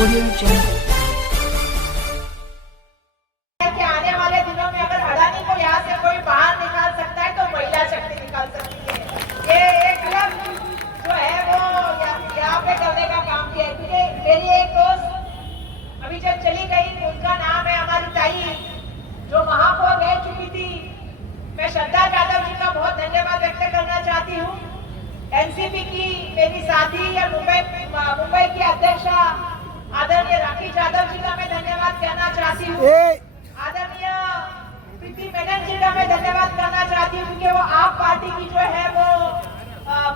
Audio Jungle. कि आने वाले दिनों में अगर अडानी को यहाँ से कोई बाहर निकाल सकता है तो महिला शक्ति निकाल सकती है। ये एक अलग जो है वो यहाँ पे करने का काम किया है। क्योंकि मेरी एक दोस्त अभी जब चली गई, उनका नाम है हमारी ताई जो महापौर रह चुकी थी। मैं श्रद्धा यादव जी का बहुत धन्यवाद व्यक्त करना चाहती हूँ। एनसीपी की मेरी साथी या मुंबई की अध्यक्षा आदरणीय राखी यादव जी का मैं धन्यवाद कहना चाहती हूँ। आदरणीय प्रीति मेनन जी का मैं धन्यवाद करना चाहती हूँ क्योंकि वो आप पार्टी की जो है वो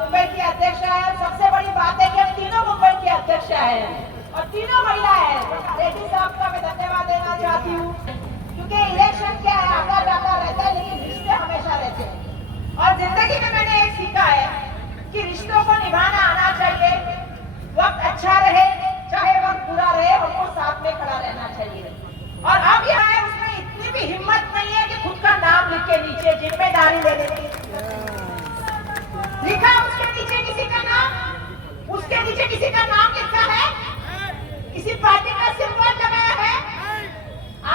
मुंबई की अध्यक्षा है। सबसे बड़ी बात है कि हम तीनों मुंबई की अध्यक्षा है और तीनों महिला है। रेड्डी साहब का मैं धन्यवाद देना चाहती हूँ क्योंकि इलेक्शन क्या है, आता जाता रहता है लेकिन रिश्ते हमेशा रहते हैं। और जिंदगी में मैंने एक सीखा है कि रिश्तों को निभाना आना चाहिए। वक्त अच्छा रहे चाहे वक्त बुरा रहे, हमको साथ में खड़ा रहना चाहिए। और अब यहाँ है उसमें इतनी भी हिम्मत नहीं है कि खुद का नाम लिख के नीचे जिम्मेदारी लेने की लिखा, उसके नीचे किसी का नाम, उसके नीचे किसी का नाम लिखा है, किसी पार्टी का सिंबल लगाया है।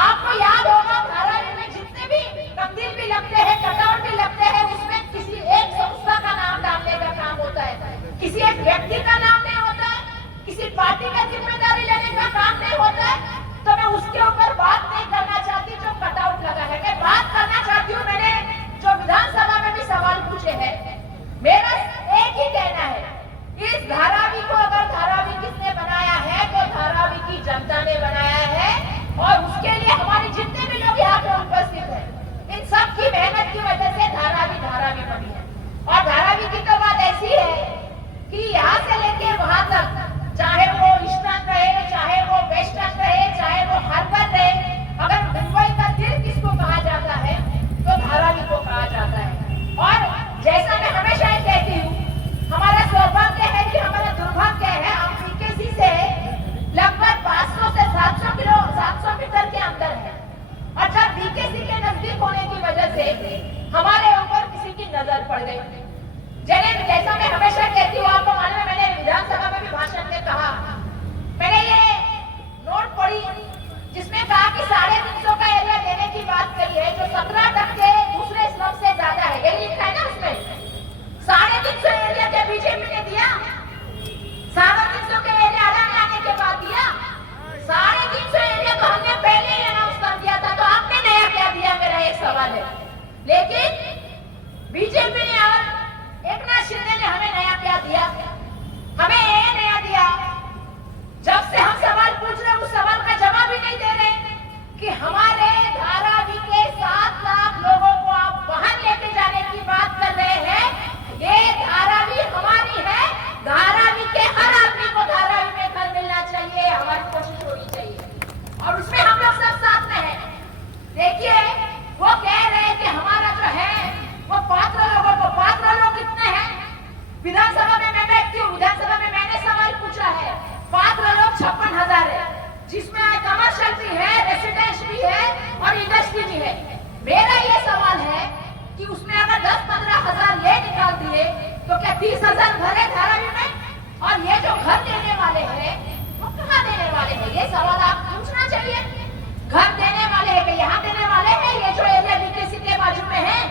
आपको याद होगा धारावी में जितने भी तब्दील भी लगते हैं, कटआउट भी लगते हैं, उसमें किसी एक संस्था का नाम डालने का काम होता है, किसी एक व्यक्ति का नाम नहीं होता है, किसी पार्टी का जिम्मेदारी लेने का काम नहीं होता है। तो मैं उसके ऊपर बात नहीं करना चाहती जो कटआउट लगा है। मैं बात करना चाहती हूँ, मैंने जो विधानसभा में भी सवाल पूछे हैं, मेरा एक ही कहना है, इस धारावी को अगर धारावी किसने बनाया है तो धारावी की जनता ने बनाया है। और उसके लिए हमारे जितने भी लोग यहाँ पे उपस्थित हैं, इन सब की मेहनत की वजह से धारावी धारावी बनी है। और धारावी की तो बात ऐसी है कि यहाँ से लेके वहां तक, चाहे वो ईस्टर्न रहे, चाहे वो वेस्टर्न रहे, चाहे वो हर्बन रहे, अगर मुंबई का दिल किसको कहा जाता है तो धारावी को कहा जाता है। और जैसा मैं हमेशा कहती हूँ, हमारा सौभाग्य है कि हमारा दुर्भाग्य है, हम पीकेसी से लगभग 500 से 700 मीटर के अंदर है। और जब पीकेसी के नजदीक होने की वजह से हमारे ऊपर किसी की नजर पड़ गई। जैसा मैं हमेशा कहती हूँ, आपको मालूम है मैंने विधानसभा में भी भाषण में कहा, मैंने ये नोट पढ़ी जिसमें कहा कि 350 का एरिया देने की बात कही है, जो 17% दूसरे स्लम से ज्यादा है। यही लिखा है ना उसमें, 350 एरिया के बीजेपी ने दिया, 350 के एरिया अडानी आने के बाद दिया। 350 एरिया तो हमने पहले ही अनाउंस कर दिया था, तो आपने नया क्या दिया, मेरा एक सवाल है। लेकिन बीजेपी ने और एकनाथ शिंदे ने हमें नया क्या दिया? हमें ये नया दिया, जब से हम सवाल पूछ रहे हैं उस सवाल का जवाब ही नहीं दे रहे कि हमारे धारावी के 7 लाख लोगों को आप बाहर लेके जाने की बात कर रहे हैं। ये धारावी हमारी है, धारावी के हर आदमी को धारावी में घर मिलना चाहिए, हमारी कोशिश होनी चाहिए और उसमें हम लोग सब साथ में हैं। देखिए वो कह रहे हैं कि हमारा जो है वो पात्र लोगों को, पात्र लोग कितने हैं? विधानसभा में मैं बैठती हूँ, विधानसभा में मैंने सवाल पूछा है, पात्र लोग 56,000 है, जिसमें कमर्शियल भी है, रेसिडेंस भी है और इंडस्ट्री भी है। मेरा ये सवाल है कि उसमें अगर 10-15 हजार ये निकाल दिए तो क्या 30,000 घर है धारावी में? और ये जो घर देने वाले हैं वो कहाँ देने वाले हैं? ये सवाल आप पूछना चाहिए। घर देने वाले हैं कि यहाँ देने वाले हैं? ये जो एरिया बीकेसी के बाजू में है,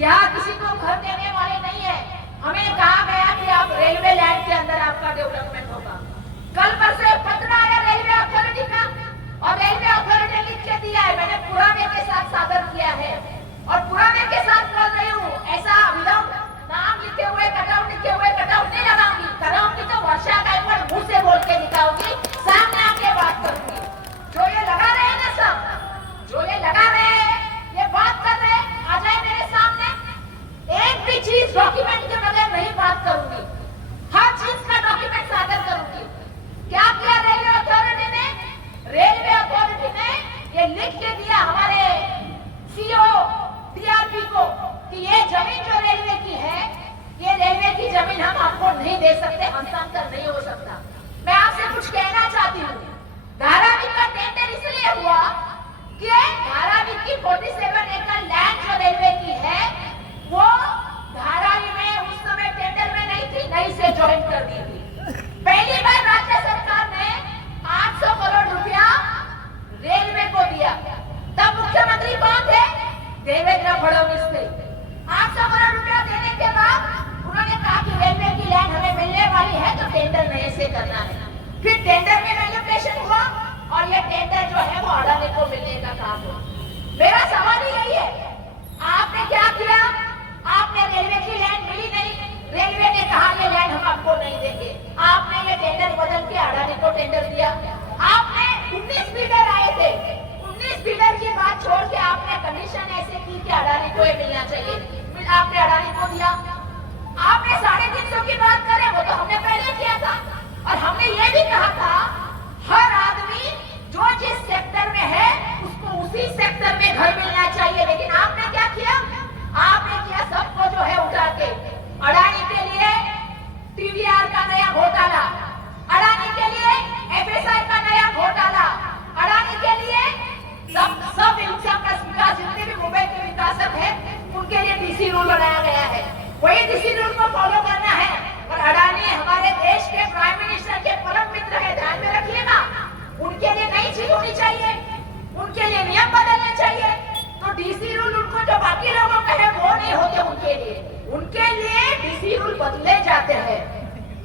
यहाँ किसी को घर देने वाले नहीं है। हमें कहा गया कि आप रेलवे लैंड के अंदर आपका डेवलपमेंट होगा। कल परसों पत्र आया रेलवे अथॉरिटी का और रेलवे अथॉरिटी ने लिख के दिया है, मैंने पुराने के साथ सादर किया है और पुराने के साथ बोल रही हूँ, ऐसा विदाउट नाम लिखे हुए कटआउट नहीं लगाऊंगी। कराऊंगी तो वर्षा गायकवाड़ मुंह से बोल के दिखाऊंगी, सामने आके बात करूंगी। जो ये लगा रहे हैं ना सब, जो ये लगा रहे हैं, ये बात कर रहे हैं, आ जाए मेरे सामने, एक भी चीज डॉक्यूमेंट के बगैर नहीं बात करूंगी, हर चीज का डॉक्यूमेंट सादर करूंगी। क्या किया रेलवे अथॉरिटी ने? रेलवे अथॉरिटी ने ये लिख के दिया हमारे सीओ टीआरपी को कि ये जमीन जो रेलवे की है, ये रेलवे की जमीन हम आपको नहीं दे सकते, हस्तांतर नहीं हो सकता। मैं आपसे कुछ कहना चाहती हूँ, धारावी का टेंडर इसलिए हुआ कि धारावी की 47 एकड़ लैंड जो रेलवे की है वो धारावी में उस समय टेंडर में नहीं थी, नई से ज्वाइन कर दी थी। पहली बार राज्य सरकार ने 800 करना है। फिर टेंडर में वैल्यूएशन हुआ और ये टेंडर जो है वो अडानी को मिलने का काम हुआ। मेरा सवाल ही यही है, आपने क्या किया? आपने रेलवे की लैंड मिली नहीं, रेलवे ने कहा ये लैंड हम आपको नहीं देंगे, आपने ये टेंडर बदल के अडानी को टेंडर दिया। आपने 19 बिल्डर आए थे, 19 बिल्डर की बात छोड़ के आपने कंडीशन ऐसे की कि अडानी को ये मिलना चाहिए, आपने अडानी को दिया। आपने 350 की बात करें, वो तो हमने पहले किया था और हमने ये भी कहा था हर आदमी जो जिस सेक्टर में है उसको उसी सेक्टर में घर मिलना चाहिए। लेकिन आपने क्या किया? आपने किया सबको जो है उठा के अडानी के लिए टीडीआर का नया घोटाला, अडानी के लिए एफएसआई का नया घोटाला, अडानी के लिए सब विकास जितने भी मुंबई के विकासक है उनके लिए डीसी रूल बनाया गया है, वही डीसी रूल को फॉलो करना है। और अडानी हमारे देश के प्राइम मिनिस्टर के परम मित्र है, ध्यान में रखिएगा। उनके लिए नई चीज होनी चाहिए, उनके लिए नियम बदलने चाहिए। तो डीसी रूल उनको जो बाकी लोगों का है वो नहीं होते, उनके लिए डीसी रूल बदले जाते हैं।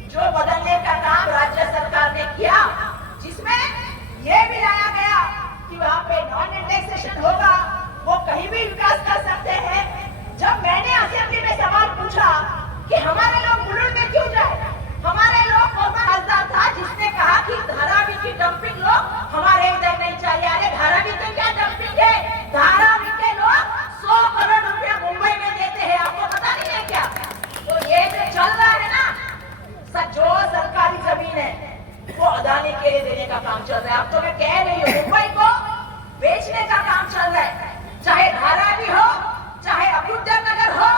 जो बदलने का काम राज्य सरकार ने किया, जिसमें यह भी लाया गया कि वहां पे नॉन इंडेक्सेशन होगा, वो कहीं भी विकास कर सकते हैं। जब मैंने असेंबली में सवाल पूछा कि हमारे लोग मुलुंड में क्यों जाए, हमारे लोग खासदार था जिसने कहा कि धारावी की डंपिंग लोग हमारे इधर नहीं चाहिए। अरे धारावी की क्या डंपिंग है? धारावी के लोग 100 करोड़ रुपया मुंबई में देते हैं, आपको पता नहीं है क्या? तो ये जो चल रहा है ना, जो सरकारी जमीन है वो अडानी के लिए देने का काम चल रहा है। अब तो मैं कह रही हूँ मुंबई को बेचने का काम चल रहा है, चाहे धारावी हो, चाहे अबुद्दर नगर हो,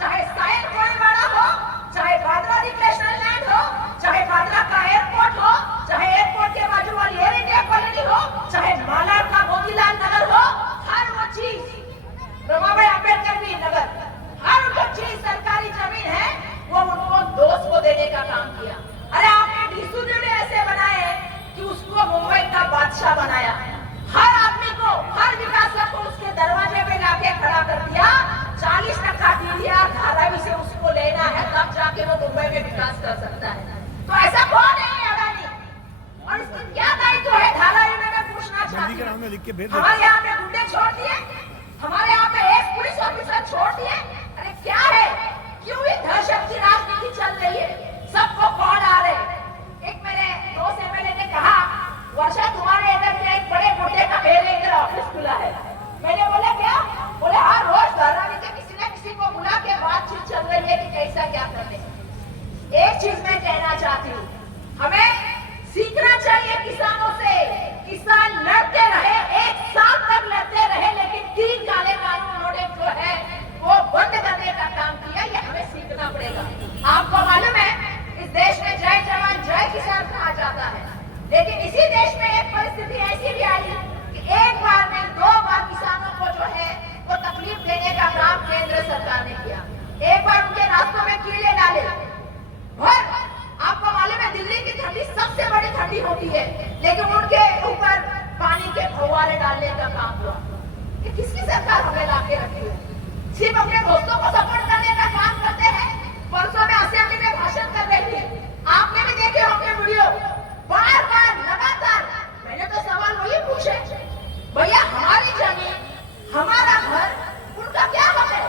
चाहे साइन कोयवाड़ा हो, चाहे बांद्रा रिक्रेशनल लैंड हो, चाहे बांद्रा का एयरपोर्ट हो, चाहे एयरपोर्ट के बाजू वाली एयर इंडिया कॉलोनी हो, चाहे मालाड का मोतीलाल नगर हो, हर वो चीज रमाबाई अंबेडकर भी नगर, हर वो चीज सरकारी जमीन है वो उनको दोस्त को देने का काम किया। अरे आपने डिस्ट्रीब्यूटर ऐसे बनाए कि उसको मुंबई का बादशाह बनाया, हर आदमी को, हर विकासक को उसके दरवाजे पे लाके खड़ा कर दिया। 40% टीडीआर धारावी से उसको लेना है, तब जाके वो मुंबई में विकास कर सकता है। तो ऐसा कौन है अडानी और इसका क्या दायित्व है? धारावी में मैं पूछना चाहती हूँ। हमारे यहाँ पे गुंडे छोड़ दिए, हमारे यहाँ पे एक पुलिस ऑफिसर छोड़ दिए। अरे क्या है? क्यों ये दहशत की राजनीति चल रही है? सबको कौन आ रहे? एक मेरे दोस्त एमएलए ने कहा, वर्षा तुम्हारे इधर में एक बड़े बुड्ढे का मेरे इधर ऑफिस खुला है। मैंने बोला क्या? बोले हर रोज धारावी के किसी न किसी को बुला के बातचीत चल रही है कि कैसा क्या करने। एक चीज मैं कहना चाहती हूँ, हमें सीखना चाहिए किसानों से। किसान लड़ते रहे, 1 साल तक लड़ते रहे, लेकिन 3 काले कानून उन्होंने जो है वो बंद करने का काम किया। ये हमें सीखना पड़ेगा। आपको मालूम है इस देश में जय जवान जय किसान कहा जाता है, लेकिन इसी देश में एक परिस्थिति ऐसी भी आई कि एक बार नहीं 2 बार किसानों को जो है वो तकलीफ देने का काम केंद्र सरकार ने किया। एक बार उनके रास्तों में कीड़े डाले भर। आपको मालूम है दिल्ली की ठंडी सबसे बड़ी ठंडी होती है, लेकिन उनके ऊपर पानी के फव्वारे डालने का काम हुआ। ये किसकी सरकार हमें लाके रखी है? सिर्फ अपने दोस्तों को सपोर्ट करने का काम करते हैं। परसों में असेंबली में भाषण कर रही थी, आपने भी देखे होंगे वीडियो। बार बार लगातार मैंने तो सवाल वही पूछे, भैया हमारी जमीन, हमारा घर, उनका क्या हक है?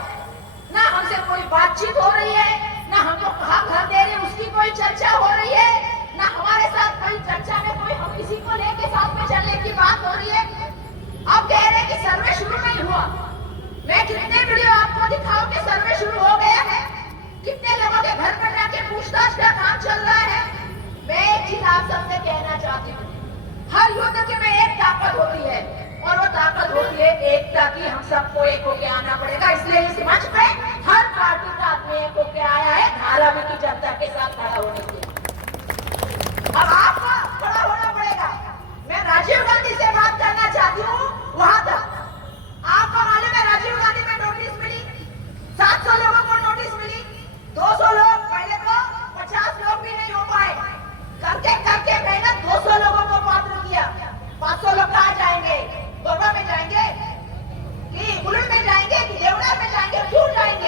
ना हमसे कोई बातचीत हो रही है, ना हमको कहाँ घर दे रहे उसकी कोई चर्चा हो रही है, ना हमारे साथ कोई चर्चा में कोई हम किसी को लेके साथ में चलने की बात हो रही है। अब कह रहे कि सर्वे शुरू नहीं हुआ। मैं कितने वीडियो आपको दिखाऊं कि सर्वे शुरू हो गया है, कितने लोगों के घर पर जाके पूछताछ का काम चल रहा है। मैं एक चीज आप सबसे कहना चाहती हूँ, हर युद्ध के में एक ताकत होती है और वो ताकत होती है एकता की। हम सबको एक होके आना पड़ेगा, इसलिए इस मंच पे हर पार्टी का आदमी एक होके आया है धारावी की जनता के साथ खड़ा होने के लिए। अब आपको खड़ा होना पड़ेगा। मैं राजीव गांधी से बात करना चाहती हूँ, वहां तक आपको मालूम है राजीव गांधी में नोटिस मिली, 700 लोगों को नोटिस मिली, 200 लोग, पहले तो 50 लोग भी नहीं हो पाए, करके करके मेहनत 200 लोगों को पात्र किया। 500 लोग कहाँ जाएंगे? गोवा में जाएंगे कि मुलुंड में जाएंगे कि देवड़ा में जाएंगे? क्यों जाएंगे?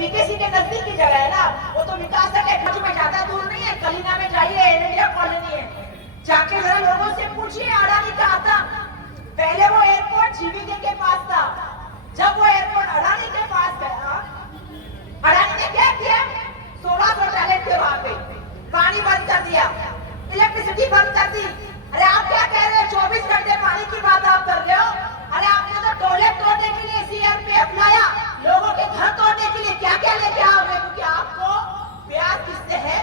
बीकेसी के नजदीक की जगह है ना, वो तो विकास नगर में ज्यादा दूर नहीं है, कलीना में जाइए, इंडिया कॉलोनी है, जाके जरा लोगों से पूछिए अडानी का आता। पहले वो एयरपोर्ट जीवीके के पास था, जब वो एयरपोर्ट अडानी के पास गया, अडानी ने क्या किया, 1600 टैलेंट थे वहां पे, पानी बंद कर दिया, इलेक्ट्रिसिटी बंद कर दी। अरे आप क्या कह रहे हो, 24 घंटे पानी की बात आप कर रहे हो? अरे आपने तो टॉयलेट तोड़ने के लिए सीआरपीएफ लाया, लोगों के घर तोड़ने के लिए क्या क्या लेके आओगे? क्योंकि आपको प्यार किससे है?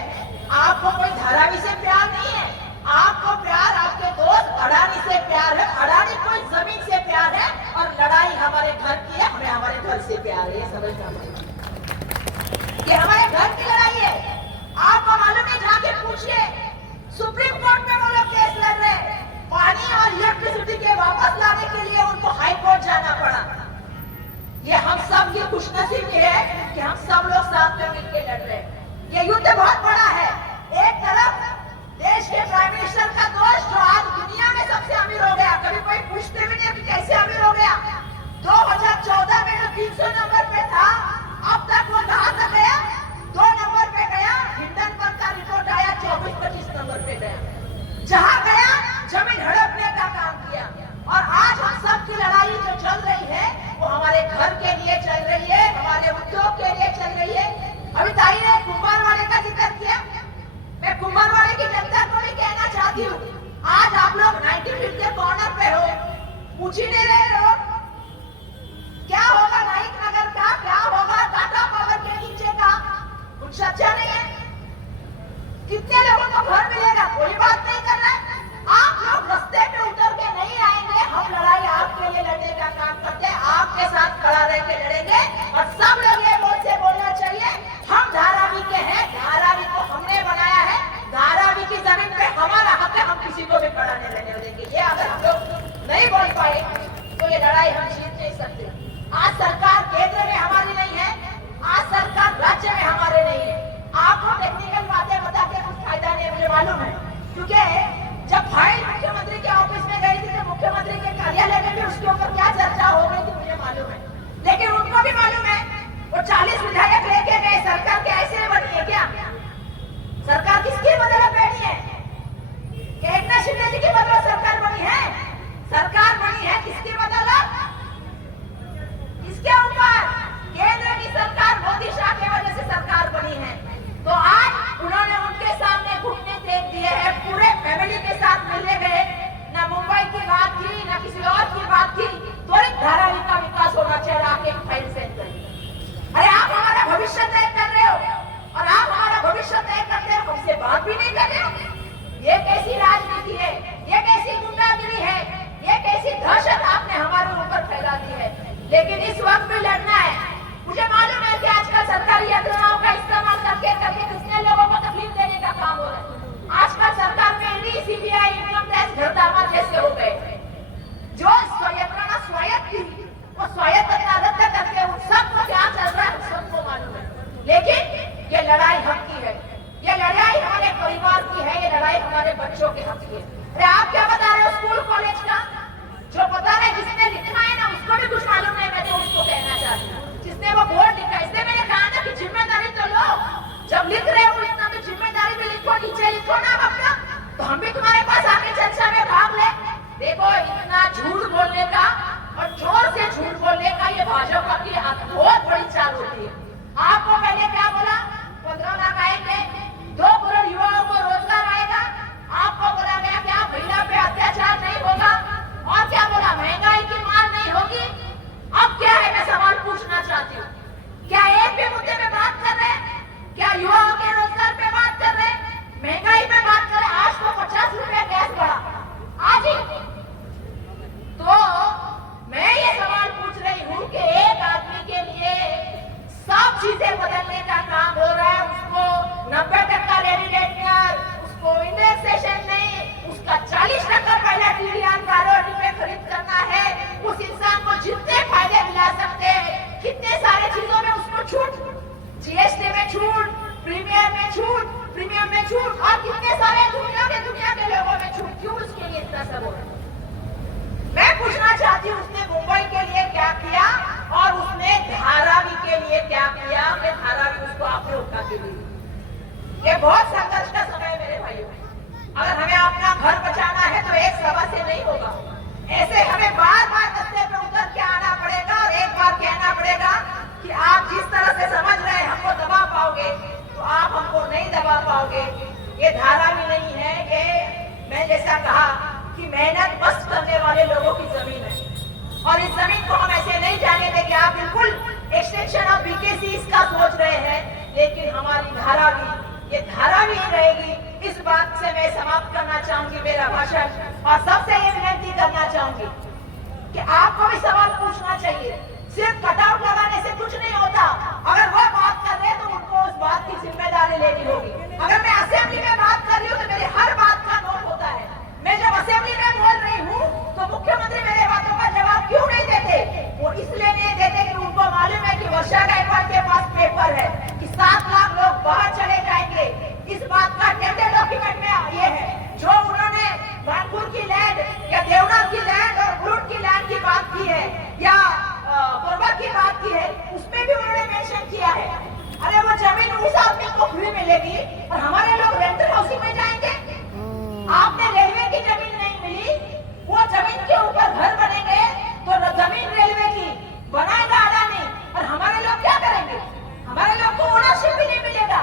आपको कोई धारावी से प्यार नहीं है, आपको प्यार आपके दोस्त अडानी से प्यार है। अडानी को जमीन से प्यार है और लड़ाई हमारे घर की है, हमें हमारे घर से प्यार है, समझना पड़ेगा। ये हमारे घर की लड़ाई है। आपको मालूम है, जाके पूछिए, सुप्रीम कोर्ट में वो लोग केस लड़ रहे हैं, पानी और इलेक्ट्रिसिटी के वापस लाने के लिए उनको हाई कोर्ट जाना पड़ा। ये हम सब की खुशनसीबी है कि हम सब लोग साथ में मिलकर लड़ रहे हैं। ये युद्ध बहुत बड़ा है। एक तरफ देश के प्राइम मिनिस्टर का दोस्त जो आज दुनिया में सबसे अमीर हो गया, कभी कोई पूछते भी नहीं कि कैसे अमीर हो गया। 2014 में जो 300 नंबर पे था, अब तक वो कहां तक गया? 2 नंबर पे गया। हिंडनबर्ग का रिपोर्ट आया, 24-25 नंबर पे गया। जहां गया जमीन हड़पने का काम किया। और आज हम सब की लड़ाई जो चल रही है वो हमारे घर के लिए चल रही है, हमारे उद्योग के लिए चल रही है। अभी ताई ने कुंभारवाड़े का जिक्र किया, मैं कुंभारवाड़े की जनता को भी कहना चाहती हूँ, आज आप लोग 95th के कॉर्नर पे हो, पूछ ही नहीं रहे हो क्या होगा नाइक नगर का, क्या होगा टाटा पावर के नीचे का, कुछ चर्चा नहीं है। कितने लोगों को घर मिलेगा, कोई बात नहीं कर रहा है। आप लोग रास्ते पे उतर के नहीं आएंगे, हम लड़ाई आपके लिए लड़ने का काम करते हैं, आपके साथ खड़ा रह के लड़ेंगे। और सब लोग ये बोल से बोलना चाहिए, हम धारावी के हैं, धारावी को हमने बनाया है, धारावी की जमीन पे हमारा हक है, हम किसी को भी खड़ा नहीं रहने देंगे। ये अगर हम लोग नहीं बोल पाए तो ये लड़ाई हम जीत नहीं सकते। आज सरकार केंद्र में हमारी नहीं है, आज सरकार राज्य में हमारे नहीं है। आपको टेक्निकल बातें बता के कुछ फायदा नहीं है, मुझे मालूम है, क्योंकि जब फाइल मुख्यमंत्री के ऑफिस में गई थी तो मुख्यमंत्री के कार्यालय में भी उसके ऊपर क्या चर्चा हो गई थी मुझे मालूम है। लेकिन उनको भी मालूम है, वो 40 विधायक लेके गए, सरकार के ऐसे बनी है क्या? सरकार किसकी बदौलत बैठी है? एक नाथ शिंदे जी की बदौलत सरकार बनी है? सरकार बनी है किसकी बदौलत? किसके ऊपर? केंद्र की सरकार, मोदी शाह की वजह से सरकार बनी है। तो आज उन्होंने उनके सामने घुटने टेक दिए हैं, पूरे फैमिली के साथ मिलने गए, ना मुंबई की बात की ना किसी और की बात की, त्वरित धारावी का विकास होना चाहिए, आके फाइल सेंड करिए। अरे आप हमारा भविष्य तय कर रहे हो और आप हमारा भविष्य तय करते हो, हमसे बात भी नहीं कर रहे हो। ये कैसी राजनीति है, ये कैसी गुंडागिरी है, ये कैसी दहशत आपने हमारे ऊपर फैला दी है। लेकिन इस वक्त भी लड़ना है। मुझे मालूम है कि आजकल सरकारी यंत्रणाओं का इस्तेमाल करके कितने लोगों को तकलीफ देने का काम हो रहा है। आजकल सरकार में ईडी, सीबीआई, इनकम टैक्स, घरदामा जैसे हो गए। जो यंत्रणा स्वायत्त थी वो स्वायत्तता रद्द करके उन सबको क्या चल रहा है उन सबको मालूम है। लेकिन ये लड़ाई हक की है, ये लड़ाई हमारे परिवार की है, ये लड़ाई हमारे बच्चों के हक की है। अरे आप क्या बता रहे हो स्कूल कॉलेज का? जो पता है जिसने लिखना है ना उसको भी कुछ मालूम नहीं, मैं तो उसको कहना चाहती हूँ जिसने वो बोर्ड लिखा। इसलिए मैंने कहा था कि जिम्मेदारी तो लो, जब लिख रहे हो इतना तो जिम्मेदारी भी लिखो, नीचे लिखो ना अपना, तो हम भी तुम्हारे पास आके चर्चा में भाग ले। देखो इतना झूठ बोलने का और जोर से झूठ बोलने का ये भाजपा की बहुत बड़ी चाल होती है। आपको पहले क्या बोला, 15 लाख आएंगे, 2 करोड़ युवाओं को रोजगार आएगा, आपको बोला गया क्या महिला पे अत्याचार नहीं होगा, और क्या बोला महंगाई की मार नहीं होगी। अब क्या है, मैं सवाल पूछना चाहती हूँ, क्या एक भी मुद्दे पे बात कर रहे हैं? क्या युवाओं के रोजगार पे बात कर रहे हैं? महंगाई पे बात कर रहे हैं? आज तो 50 रुपए गैस बढ़ा, आज ही। तो मैं ये सवाल पूछ रही हूँ कि एक आदमी के लिए सब चीजें बदलने का काम हो रहा है, उसको 90% रेडिडेटर, उसको इंडेक्सेशन नहीं, उसका 40% पहले टीडीआर प्रायोरिटी पे खरीद करना है, उस इंसान को जितने फायदे मिला सकते हैं, कितने सारे चीजों में उसको छूट, जीएसटी में छूट, प्रीमियम में छूट, प्रीमियम में छूट, और कितने सारे दुनिया के लोगों में छूट, क्यों उसके लिए इतना सब हो रहा है? मैं पूछना चाहती हूँ उसने मुंबई के लिए क्या किया और उसने मैंने धारावी के लिए क्या किया, मैं धारावी उसको आपने उठा के दी। ये बहुत संघर्ष का समय है मेरे भाइयों। अगर हमें अपना घर बचाना है तो एक सभा से नहीं होगा, ऐसे हमें बार बार रास्ते पे उतर के आना पड़ेगा और एक बार कहना पड़ेगा कि आप जिस तरह से समझ रहे हैं हमको दबा पाओगे तो आप हमको नहीं दबा पाओगे। ये धारावी नहीं है, ये मैं जैसा कहा कि मेहनत मस्त करने वाले लोगों की जमीन है और इस जमीन को हम ऐसे नहीं जाने देंगे। आप बिल्कुल एक्सटेंशन ऑफ बीकेसी इसका सोच रहे हैं, लेकिन हमारी धारावी ये धारावी ही रहेगी। इस बात से मैं समाप्त करना चाहूंगी मेरा भाषण और सबसे ये विनती करना चाहूंगी कि आपको भी सवाल पूछना चाहिए। सिर्फ कटआउट लगाने से कुछ नहीं होता। अगर वो बात कर रहे हैं तो उनको उस बात की जिम्मेदारी लेनी होगी। अगर मैं असेंबली में बात कर रही हूँ तो मेरी हर बात का नोट होता है। मैं जब असेंबली में बोल रही हूँ तो मुख्यमंत्री मेरे बातों का जवाब क्यों नहीं देते? वो इसलिए नहीं देते कि उनको मालूम है कि वर्षा गायकवाड़ के पास पेपर है कि 7 लाख लोग बाहर चले जाएंगे। इस बात का टेंडर डॉक्यूमेंट में ये है। जो उन्होंने कानपुर की लैंड या देवनाथ की लैंड और गुरुट की लैंड की बात की है या कोरबा की बात की है, उसमें भी उन्होंने मेंशन किया है। अरे वो जमीन उस आदमी को फ्री मिलेगी और हमारे लोग रेंटल हाउसिंग में जाएंगे। आपने रेलवे की जमीन नहीं मिली, वो जमीन के ऊपर घर बनेंगे तो जमीन रेलवे की बनाएगा अडानी और हमारे लोग क्या करेंगे? हमारे लोग को ओनरशिप भी नहीं मिलेगा।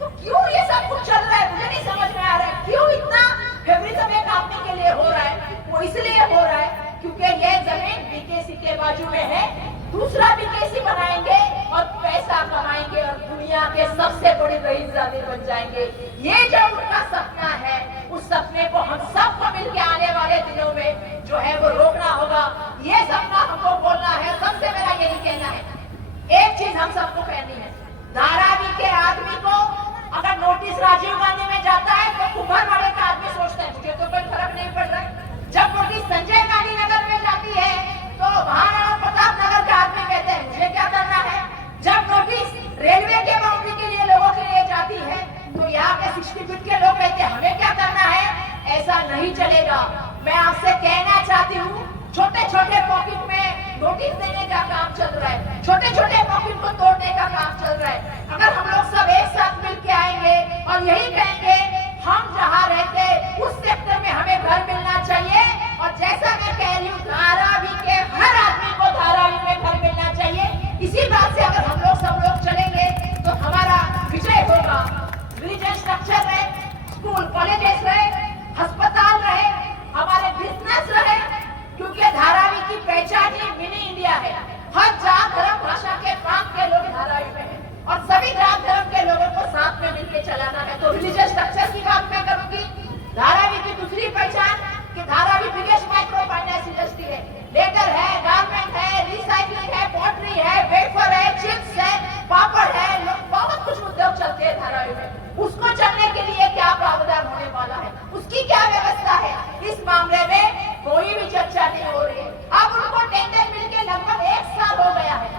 तो क्यों ये सब कुछ चल रहा है मुझे नहीं समझ में आ रहा है। क्यों इतना फेवरिज्म एक आदमी के लिए हो रहा है? वो इसलिए हो रहा है क्योंकि ये जमीन बीकेसी के बाजू में है, दूसरा बीकेसी बनाएंगे और पैसा कमाएंगे और दुनिया के सबसे बड़ी रईसजादे बन जाएंगे। ये जो उनका सपना है, उस सपने को हम सबको मिलकर आने वाले दिनों में जो है वो रोकना होगा। ये सपना हमको बोलना है। सबसे मेरा यही कहना है, एक चीज हम सबको कहनी है, धारावी के आदमी को अगर नोटिस राजीव गांधी में जाता है तो कुम्भरवाड़े का आदमी सोचता है मुझे तो कोई फर्क नहीं पड़ रहा है। जब नोटिस संजय गांधी नगर में जाती है तो महाराणा प्रताप नगर का आदमी कहते हैं मुझे क्या करना है। जब नोटिस रेलवे के बाउंड्री के लिए लोगों के लिए जाती है तो यहाँ के 60 फीट के लोग कहते हैं हमें क्या करना है। ऐसा नहीं चलेगा। मैं आपसे कहना चाहती हूँ, छोटे छोटे पॉकेट में नोटिस देने का काम चल रहा है, छोटे छोटे पॉकेट को तोड़ने का काम चल रहा है। अगर हम लोग सब एक साथ मिलके आएंगे और यही कहेंगे हम जहाँ रहते उस सेक्टर में हमें घर मिलना चाहिए और जैसा मैं कह रही हूँ धारावी के हर आदमी को धारावी में घर मिलना चाहिए, इसी बात से अगर हम लोग सब लोग चलेंगे तो हमारा विजय होगा। रीजन स्ट्रक्चर रहे, स्कूल कॉलेजेस रहे, अस्पताल रहे, हमारे बिजनेस रहे, क्योंकि धारावी की पहचान ही मिनी इंडिया है। हर जात धर्म भाषा के प्रांत के लोग धारावी में हैं और सभी जात धर्म के लोगों को साथ में मिलकर चलाना है। तो रिलीजियस स्ट्रक्चर की बात मैं करूंगी। धारावी की दूसरी पहचान कि Dharavi biggest micro finance industry है, लेदर है, गारमेंट है, रिसाइकलिंग है, पॉटरी है, वेफर है, चिप्स है, पापड़ है, बहुत कुछ उद्योग चलते हैं धारावी में। उसको चलने के लिए क्या प्रावधान होने वाला है, उसकी क्या व्यवस्था है, इस मामले में कोई भी चर्चा नहीं हो रही है। अब उनको टेंडर मिलके लगभग 1 साल हो गया है।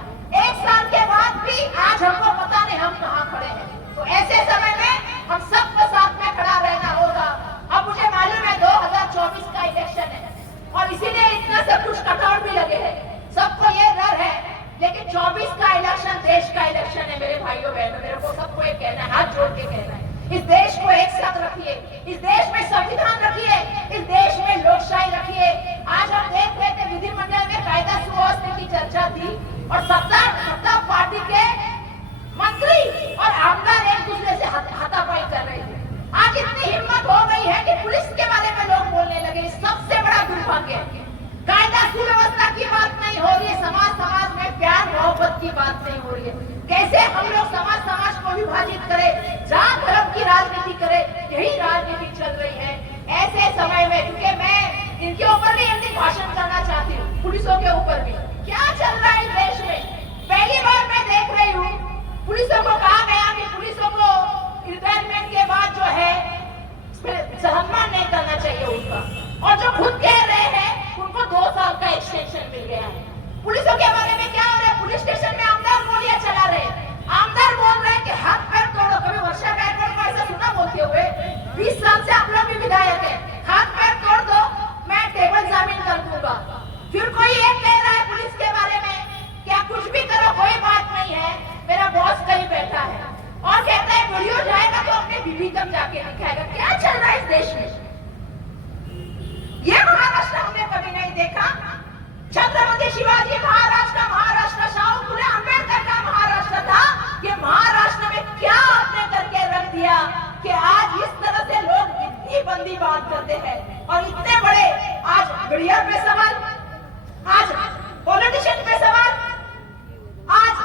1 साल के बाद भी आज हमको पता नहीं हम कहाँ खड़े हैं। तो ऐसे समय में हम सबको साथ में खड़ा रहना होगा। अब मुझे मालूम है 2024 का इलेक्शन है और इसीलिए इतना सब कुछ कटआउट भी लगे हैं, सबको ये डर है। लेकिन 24 का इलेक्शन देश का इलेक्शन है मेरे भाइयों बहनों। मेरे को सबको ये कहना है, हाथ जोड़ के कहना है, इस देश को एक साथ रखिए, इस देश में संविधान रखिए, इस देश में लोकशाही रखिए। आज हम देख रहे थे विधिमंडल में कायदा सुव्यवस्था की चर्चा थी और सत्ता पार्टी के मंत्री और आमदार एक दूसरे से हाथापाई कर रहे थे। आज इतनी हिम्मत हो गई है कि पुलिस के बारे में लोग बोलने लगे। सबसे बड़ा दुर्भाग्य है। कायदा सुव्यवस्था की बात नहीं हो रही है, समाज में प्यार मोहब्बत की बात नहीं हो रही है। कैसे हम लोग समाज को विभाजित करें, जात धर्म की राजनीति करें, यही राजनीति चल रही है। ऐसे समय में क्योंकि मैं इनके ऊपर भी अपनी भाषण करना चाहती हूँ, पुलिसों के ऊपर भी क्या चल रहा है इस देश में। पहली बार मैं देख रही हूँ पुलिसों को कहा गया कि पुलिसों को रिटायरमेंट के बाद जो है सम्मान नहीं करना चाहिए उनका, और जो खुद कह रहे हैं उनको 2 साल का एक्सटेंशन मिल गया है। पुलिसों के बारे में क्या हो रहा है? पुलिस स्टेशन में आमदार गोलियां चला रहे हैं, आमदार बोल रहे हैं कि हाथ पैर तोड़ो। कभी वर्षा गायकवाड़ को ऐसा सुना बोलते हुए? 20 साल से आप लोग भी विधायक है, हाथ पैर तोड़ दो मैं टेबल जमीन कर दूंगा। फिर कोई एक कह रहा है पुलिस के बारे में क्या कुछ भी करो देखा? छत्रपति शिवाजी महाराज का महाराष्ट्र शाहू फुले अंबेडकर का महाराष्ट्र था कि महाराष्ट्र में क्या आपने करके रख दिया कि आज इस तरह से लोग इतनी बंदी बात करते हैं और इतने बड़े आज मीडिया पे सवाल, आज पॉलिटिशियन पे सवाल, आज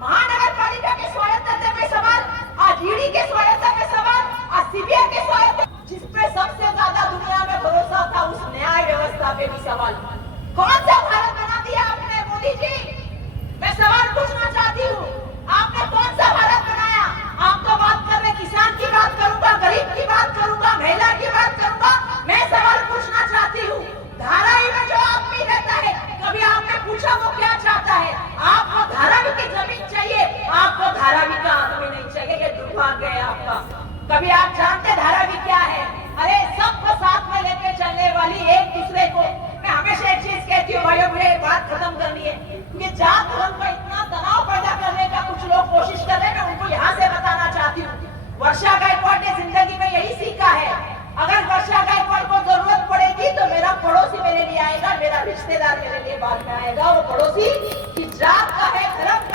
महानगर पालिका के स्वायत्तता पे सवाल, आज ईडी के स्वायत्तता पे सवाल, आज सीबीआई के स्वायत्तता, जिस पे सबसे ज्यादा दुनिया में भरोसा था उस न्याय व्यवस्था पे भी सवाल। कौन सा भारत बना दिया आपने मोदी जी? मैं सवाल पूछना चाहती हूँ, आपने कौन सा भारत बनाया? आप तो बात कर रहे, किसान की बात करूंगा, गरीब की बात करूंगा, महिला की बात करूंगा। मैं सवाल पूछना चाहती हूँ, धारावी में जो आदमी रहता है, कभी आपने पूछा वो क्या चाहता है? आपको धारावी की जमीन चाहिए, आपको धारावी का आदमी नहीं चाहिए। ये दुर्भाग्य है आपका। कभी आप जानते धारावी क्या है? अरे सबको साथ में लेके चलने वाली, एक दूसरे को। मैं हमेशा एक चीज कहती हूँ भाइयों, मुझे बात खत्म करनी है कि जात धर्म का इतना तनाव पैदा करने का कुछ लोग कोशिश कर रहे हैं। मैं उनको यहाँ से बताना चाहती हूँ, वर्षा गायकवाड़ ने जिंदगी में यही सीखा है, अगर वर्षा गायकवाड़ को जरूरत पड़ेगी तो मेरा पड़ोसी मेरे लिए आएगा, मेरा रिश्तेदार मेरे लिए बाद में आएगा। वो पड़ोसी की जात का है, धर्म